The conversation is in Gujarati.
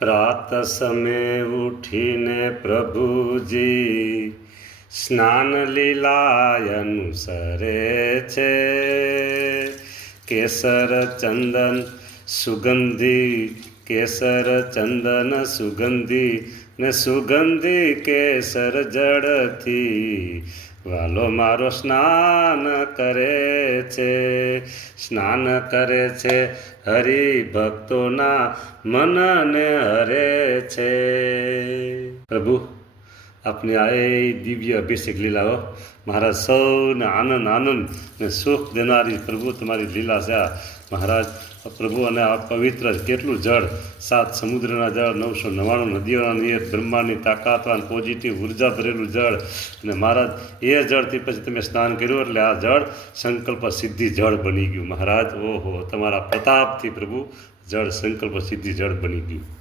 પ્રાત સમય ઉઠીને પ્રભુજી સ્નાન લીલા અનુસરે છે. કેસર ચંદન સુગંધી, કેસર ચંદન સુગંધી ને સુગંધી કેસર જળથી વાલો મારો સ્નાન કરે છે. સ્નાન કરે છે હરિભક્તોના મનને હરે છે. પ્રભુ આપની આ દિવ્ય અભિષેક લીલાઓ મહારાજ સૌને આનંદ આનંદ ને સુખ દેનારી પ્રભુ તમારી લીલા છે મહારાજ. પ્રભુ અને આ પવિત્ર કેટલું જળ, 7 સમુદ્રના જળ, 999 નદીઓના નીર, બ્રહ્માંડની તાકાતવાન પોઝિટિવ ઉર્જા ભરેલું જળ. અને મહારાજ એ જળથી પછી તમે સ્નાન કર્યું એટલે આ જળ સંકલ્પ સિદ્ધિ જળ બની ગયું મહારાજ. ઓહો, તમારા પ્રતાપથી પ્રભુ જળ સંકલ્પ સિદ્ધિ જળ બની ગયું.